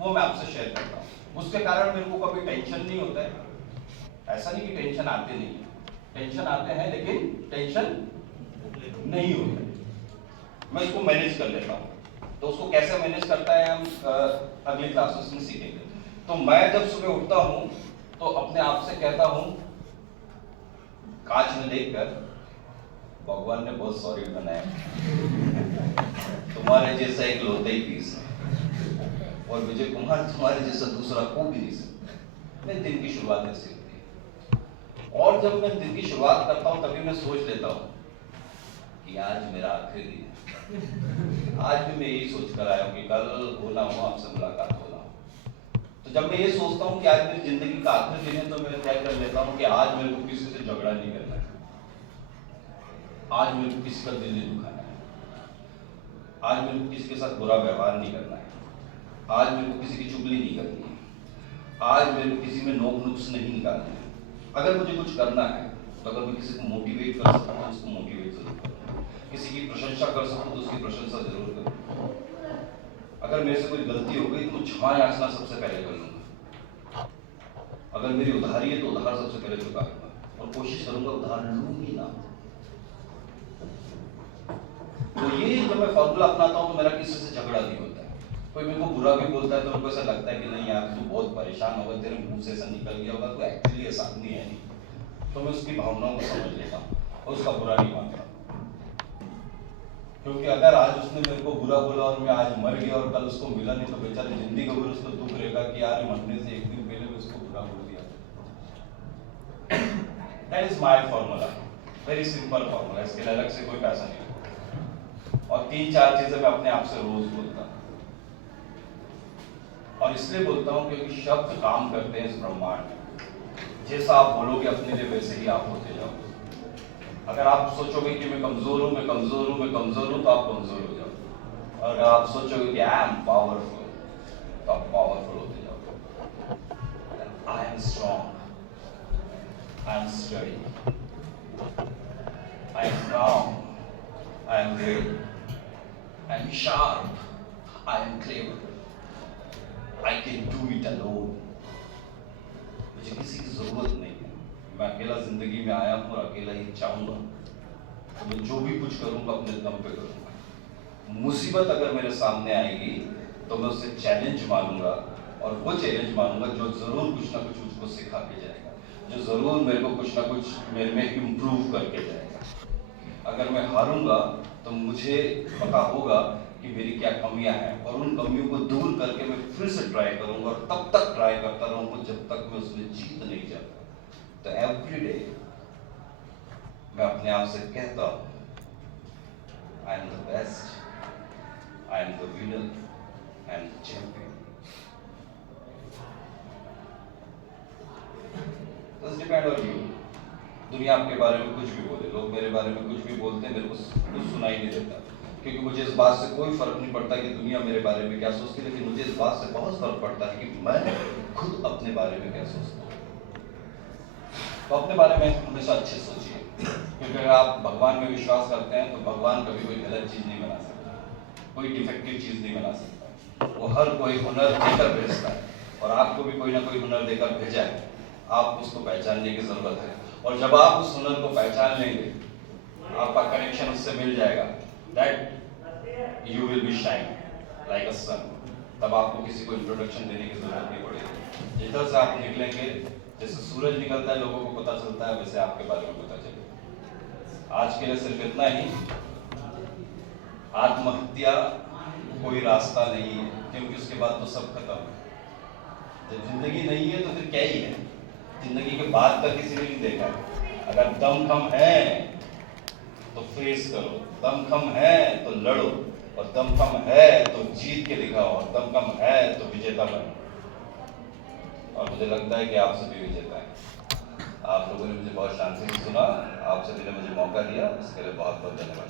वो मैं आपसे शेयर करता हूँ। उसके कारण मेरे को कभी टेंशन नहीं होता है। ऐसा नहीं कि टेंशन आते नहीं है, टेंशन आते हैं लेकिन टेंशन नहीं होता है। मैं इसको मैनेज कर लेता हूँ। तो उसको कैसे मैनेज करता है हम अगली क्लासेस में सीखेंगे। तो मैं जब सुबह उठता हूँ तो अपने आप से कहता हूँ, कांच में देखकर, भगवान ने बहुत सॉलिड बनाया, तुम्हारे जैसा एक लौता ही पीस है और विजय कुमार तुम्हारे जैसा दूसरा को भी नहीं सकता। मैं दिन की शुरुआत ऐसे होती है। और जब मैं दिन की शुरुआत करता हूँ तभी मैं सोच लेता हूँ कि आज मेरा आखिरी दिन है। आज भी मैं यही सोच कर आया हूँ कि कल होना हो आपसे मुलाकात होना हो। तो जब मैं ये सोचता हूँ कि आज मेरी जिंदगी का आखिरी दिन है तो मैं तय कर लेता हूँ कि आज मेरे को किसी से झगड़ा नहीं करना है, आज मेरे को किसी का दिल नहीं दुखाना है, आज मेरे को किसी के साथ बुरा व्यवहार नहीं करना है, आज मेरे को किसी की चुगली नहीं करनी है, आज मेरे को किसी में नोक नुक्स नहीं निकालना है। अगर मुझे कुछ करना है तो अगर मैं किसी को मोटिवेट कर सकता हूँ तो उसको मोटिवेट जरूर करूँ, किसी की प्रशंसा कर सकूँ तो उसकी प्रशंसा जरूर करूँ। अगर मेरे से कोई गलती हो गई तो मैं क्षमा याचना सबसे पहले कर लूंगा। अगर मेरी उधारी है तो उधार सबसे पहले चुका दूंगा और कोशिश करूंगा उधार लूं ही ना। तो ये जब मैं फॉर्मूला अपनाता हूं तो मेरा किसी से झगड़ा नहीं होता है। कोई मेरे को बुरा भी बोलता है तो मेरे को ऐसा लगता है कि नहीं यार तू बहुत परेशान होगा, तेरे मुंह से ऐसा निकल गया होगा, तो एक्चुअली ऐसा नहीं है नहीं। तो मैं उसकी भावनाओं को समझ लेता हूँ और उसका बुरा नहीं मानता। क्योंकि अगर आज उसने मेरे को बुरा बोला और मैं आज मर गया और कल उसको मिला नहीं तो बेचारे जिंदगी भर उसको दुख रहेगा कि यार मरने से एक दिन पहले मैं उसको बुरा बोल दिया। That is my formula, very simple formula, इसके लिए अलग से कोई पैसा नहीं। और 3-4 चीजें मैं अपने आप से रोज बोलता हूँ और इसलिए बोलता हूँ क्योंकि शब्द काम करते हैं इस ब्रह्मांड में। जैसा आप बोलोगे अपने लिए वैसे ही आप होते जाओगे। अगर आप सोचोगे कि मैं कमजोर हूं, मैं कमजोर हूं, मैं कमजोर हूं, तो आप कमजोर हो जाओगे। और अगर आप सोचोगे कि आई एम पावरफुल, तो आप पावरफुल होते जाओगे। I am strong, I am study, I am calm, I am real, I am sharp, I am clever, I can do it alone। मुझे किसी की जरूरत नहीं है, मैं अकेला जिंदगी में आया हूं और अकेला ही चाहूंगा। तो मैं जो भी कुछ करूंगा अपने दम पे करूंगा। मुसीबत अगर मेरे सामने आएगी तो मैं उसे चैलेंज मानूंगा और वो चैलेंज मानूंगा जो जरूर कुछ ना कुछ मुझको सिखा के जाएगा, जो जरूर मेरे को कुछ ना कुछ मेरे में इम्प्रूव करके जाएगा। अगर मैं हारूंगा तो मुझे पता होगा कि मेरी क्या कमियां हैं और उन कमियों को दूर करके मैं फिर से ट्राई करूंगा और तब तक ट्राई करता रहूंगा जब तक मैं उसमें जीत नहीं जाता। तो एवरी डे मैं अपने आप से कहता हूं, I am the best, I am the winner, I am the champion. Depend on you. दुनिया आपके बारे में कुछ भी बोले, लोग मेरे बारे में कुछ भी बोलते हैं, मेरे को कुछ सुनाई नहीं देता, क्योंकि मुझे इस बात से कोई फर्क नहीं पड़ता कि दुनिया मेरे बारे में क्या सोचती है, लेकिन मुझे इस बात से बहुत फर्क पड़ता है कि मैं खुद अपने बारे में क्या सोचता हूँ। तो अपने बारे में हमेशा अच्छे सोचिए, क्योंकि अगर आप भगवान में विश्वास करते हैं तो भगवान कभी कोई गलत चीज नहीं बना सकता, कोई डिफेक्टिव चीज नहीं बना सकता। वो हर कोई हुनर देकर भेजता है और आपको भी कोई ना कोई हुनर देकर भेजा है, आप उसको पहचानने की जरूरत है। और जब आप उस हुनर को पहचान लेंगे, आपका कनेक्शन उससे मिल जाएगा, that you will be shine like a sun. तब आपको किसी को इंट्रोडक्शन देने की जरूरत नहीं पड़ेगी। जिधर से आप निकलेंगे, जैसे सूरज निकलता है लोगों को पता चलता है, वैसे आपके बारे में पता चलेगा। आज के लिए सिर्फ इतना ही। आत्महत्या कोई रास्ता नहीं है, क्योंकि उसके बाद तो सब खत्म है। जब जिंदगी नहीं है तो फिर क्या ही है? जिंदगी के बाद का किसी ने नहीं देखा है। अगर दम कम है तो फेस करो, दम कम है तो लड़ो, और दम कम है तो जीत के दिखाओ, और दम कम है तो विजेता बनो। और मुझे लगता है कि आप सभी विजेता हैं। आप लोगों ने मुझे बहुत शांति से सुना, आप सभी ने मुझे मौका दिया, इसके लिए बहुत बहुत धन्यवाद।